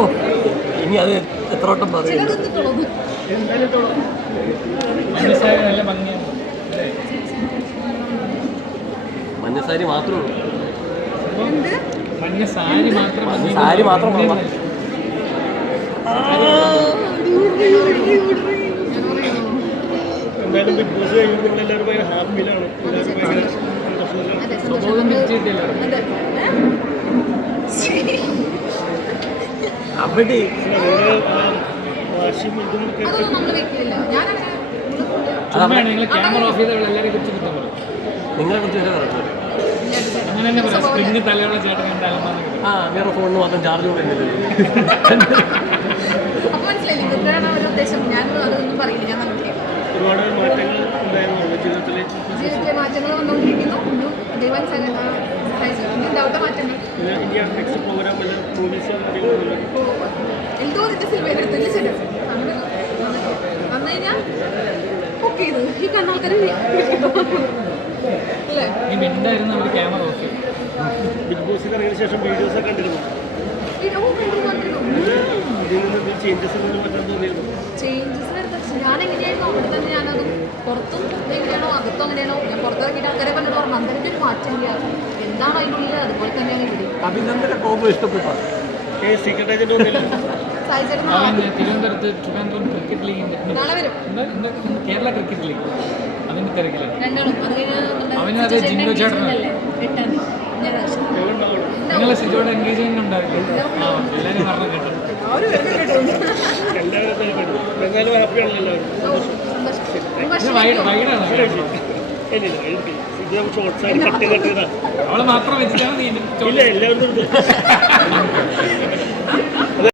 ഓ ഇനി അത് എത്ര വട്ടം പറയും. മഞ്ഞസാരി മാത്രമേ ഉള്ളൂ. സാരി മാത്രം എന്തായാലും ബിഗ് ബോസ് കഴിയുമ്പോൾ എല്ലാവരും ഭയങ്കര ഹാപ്പിയിലാണ്. എല്ലാവരും ഭയങ്കര അവിടെ വാശിയും ഇതും നിങ്ങളെ കുറിച്ച് വേറെ ഫോണിന് മാത്രം ചാർജ് കൊടുക്കുന്നില്ല. ഒരുപാട് മാറ്റങ്ങൾ ഉണ്ടായിരുന്നു ജീവിതത്തിലെ മാറ്റങ്ങൾ വന്നുകൊണ്ടിരിക്കുന്നു. ദൈവം മാറ്റങ്ങൾ എന്തോ അതിന്റെ സിനിമയിലെടുത്തില്ല ചേട്ടാ വന്നു കഴിഞ്ഞാൽ ഓക്കെ ചെയ്തു ഈ കണ്ണാൾക്കാരെ ബിഗ് ബോസ് ഇറങ്ങിയ ശേഷം വീഡിയോസ് ഒക്കെ കണ്ടിരുന്നു. ചേഞ്ചസ് ഞാൻ എങ്ങനെയായിരുന്നു അവിടെ തന്നെ ഞാനത് പുറത്തും എങ്ങനെയാണോ അകത്തും അങ്ങനെയാണോ ഞാൻ പുറത്തിറക്കിയിട്ട് ആൾക്കാരെ പറഞ്ഞത് പറഞ്ഞു അന്തരത്തിൽ ഒരു മാറ്റമില്ല എന്താണ് അതിനുള്ളിൽ അതുപോലെ തന്നെയാണ് ഇവിടെ. അഭിനന്ദന കോമ്പോ ഇഷ്ടപ്പെട്ട തിരുവനന്തപുരത്ത് ട്രിവാൻഡ്രം ക്രിക്കറ്റ് ലീഗിന്റെ കേരള ക്രിക്കറ്റ് ലീഗ് അതിന്റെ തിരക്കിലാണ്. അവനത് ജിൻഡോ ചേട്ടനല്ലേ നിങ്ങളെ സിജോടെ എൻഗേജ്മെന്റ് ഉണ്ടാവില്ലേ? എല്ലാവരും പറഞ്ഞു കേട്ടോ. വൈകിട്ടാണ് അവളെ മാത്രം വെച്ചിട്ടാണ് എല്ലാവരും